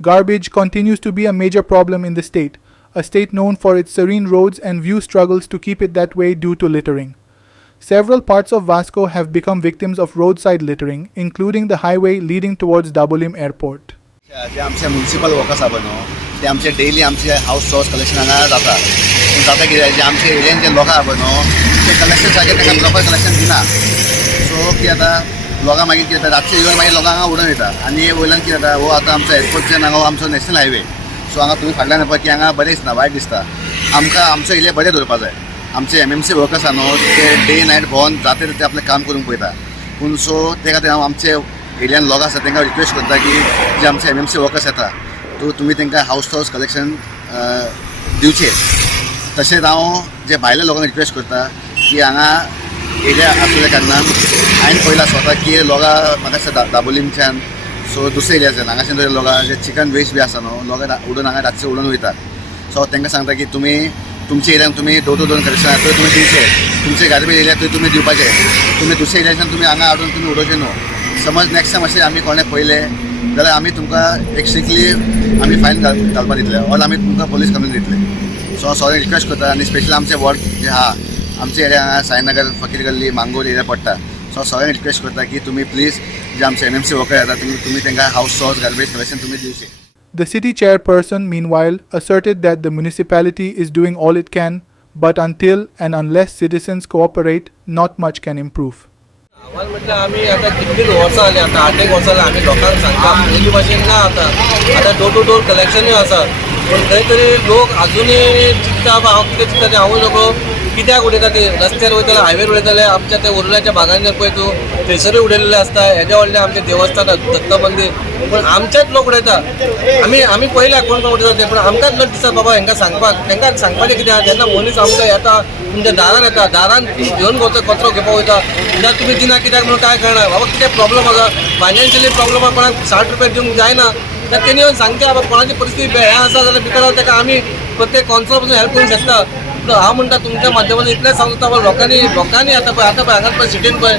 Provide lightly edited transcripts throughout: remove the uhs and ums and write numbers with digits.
Garbage continues to be a major problem in the state, a state known for its serene roads and view struggles to keep it that way due to littering. Several parts of Vasco have become victims of roadside littering, including the highway leading towards Dabolim Airport. जे आमचे municipal workers आहा न्हू ते आमचे daily आमचे house source collection हांगा जाता पूण जाता कितें जे आमचे एरियन जे लोकां आहा न्हू ते कलेक्शन सारकें तांकां प्रॉपर कलेक्शन दिना सो कितें जाता लोकां मागीर कितें जाता रातचे येवन मागीर लोकां हांगा उडोवन येता आनी वयल्यान कितें जाता हो आतां आमचो एअरपोर्टच्यान हांगा आमचो नॅशनल हायवे सो हांगा तुमी फाटल्यान पळय की हांगा बरें दिसना वायट दिसता आमकां आमचो एरिया बरें दवरपाक जाय आमचे MMC वर्कर्स आहा न्हू ते डे नायट भोंवन जाता ते आपलें काम करूंक पळयता पूण सो ते खातीर हांव आमचे एरियान लोक आसा तांकां रिक्वेस्ट करता की जे आमचे MMC वर्कर्स येता तुमी तांकां हाऊस टू कलेक्शन दिवचे तशेंच हांव जे भायल्या लोकांक रिक्वेस्ट करता की हांगा एरिया आसल्या कारणान हांवें पळयलां स्वता की लोकां म्हाका दिसता दाबोलीमच्यान सो दुसरे एरियाच्यान हांगाच्यान लोकां जे चिकन वेस्ट बी आसा न्हू लोक उडोवन हांगा रातचे उडोवन वयता सो तांकां सांगता की तुमी तुमच्या एरियान तुमी डोर टू डोर कलेक्शन थंय तुमी दिवचे तुमचे गार्बेज एरिया थंय तुमी दिवपाचे तुमी दुसऱ्या एरियाच्यान तुमी हांगा हाडून तुमी उडोवचे न्हू समज नेक्स्ट टायम अशें आमी कोणें पळयले जाल्यार आमी तुमकां एक स्ट्रिक्टली आमी फायन घालपाक दितले ऑर आमी तुमकां पुलीस कंप्लेन दितले सो सगळें रिक्वेस्ट करता आनी स्पेशली आमचे वर्क जे आहा आमचे एरिया हांगा साईनगर फकीर गल्ली मांगोल एरिया पडटा सो सगळें रिक्वेस्ट करता की तुमी प्लीज जे आमचे MMC वर्कर येता तुमी तांकां हाऊस सोर्स गार्बेज कलेक्शन तुमी दिवचे. The city chairperson, meanwhile, asserted that the municipality is doing all it can, but until and unless citizens cooperate, not much can improve. आव्हान म्हटलं आम्ही आता किती वर्सां जाली आता 8 वर्सां जाली आम्ही लोकांक सांगता पयलीं भाशेन ना आता डोर टू डोर कलेक्शनूय आसा पूण खंय तरी लोक अजूनय चिंतता हांव कितें चिंतता ते हांवूय नको कित्याक उडयता ते रस्त्यार वयताले हायवेर उडयताले आमच्या त्या उरल्याच्या भागांत जर पळय तूं थंयसरूय उडयल्ले आसता हेज्या व्हडले आमचे देवस्थान दत्त मंदीर पूण आमचेच लोक उडयता आमी पळयल्या कोण कोण उडयता ते पूण आमकांच लज दिसता बाबा हांकां सांगपाचें कित्याक जेन्ना मनीस आमचो येता तुमच्या दारान येता दारान घेवन कचरो घेवपाक वयता जाल्यार तुमी दिना कित्याक म्हणून काय कळना बाबा कितें प्रॉब्लम आसा फायनान्शियली प्रॉब्लम आसा कोणाक 60 रुपया दिवंक जायना तर तेणी येवन सांगता बाबा कोणाची परिस्थिती हें आसा जाल्यार भितर ताका आमी प्रत्येक कॉन्सलर पासून हेल्प करूंक शकता हांव म्हणटा तुमच्या माध्यमातून इतलेंच सांगता बाबा लोकांनी आतां पळय हांगाच पळय सिटीन पळय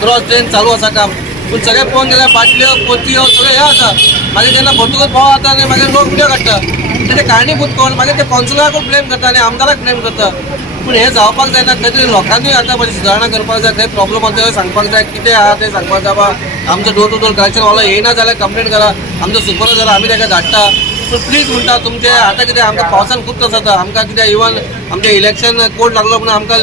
क्रॉस ड्रेन चालू आसा काम पूण सगळें पळोवन गेल्यार बाटल्यो पोतयो सगळें हें आसा मागीर जेन्ना भरतूकच भाव जाता आनी मागीर लोक व्हिडियो काडटा तेजे कारणीभूत कोण मागीर ते कॉन्सलराकूच ब्लेम करता आनी आमदाराक ब्लेम करता पूण हें जावपाक जायना खंय तरी लोकांनी आतां मातशी सुदारणा करपाक जाय खंय प्रॉब्लम आसा तें सांगपाक जाय कितें आहा तें सांगपाक जाय बाबा आमचो डोर टू डोर कलेक्शन वालो येयना जाल्यार कंप्लेंट करा आमचो सुपरवायझर आमी ताका धाडटा पूण प्लीज म्हणटा तुमचे आतां कितें आमकां पावसान खूब त्रास जाता आमकां कितें इवन आमचें इलेक्शन कोड लागलो म्हणून आमकां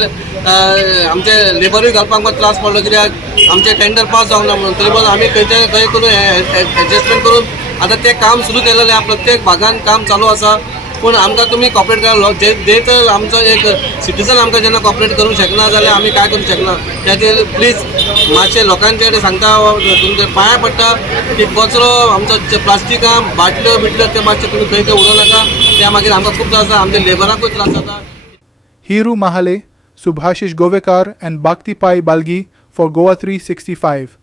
आमचे लेबरूय घालपाक मात त्रास पडलो कित्याक आमचे टेंडर पास जावंक ना म्हणून तरी पण आमी खंयचे खंय करून एडजस्टमेंट करून आतां तें काम सुरू केलेलें आहा प्रत्येक भागान काम चालू आसा पूण आमकां तुमी कॉपरेट करा जे तर आमचो एक सिटीजन आमकां जेन्ना कॉपरेट करूंक शकना जाल्यार आमी काय करूंक शकना त्या खातीर प्लीज मातशें लोकांचे कडेन सांगता तुमचे पांया पडटा की कचरो आमचो प्लास्टिकां बाटल्यो बिटल्यो ते मातशें तुमी खंय उडोवं नाका त्या मागीर आमकां खूब त्रास जाता आमच्या लेबराकूय त्रास जाता. Hiru Mahale, Subhashish Govekar and Bhakti Pai Balgi for Goa 365.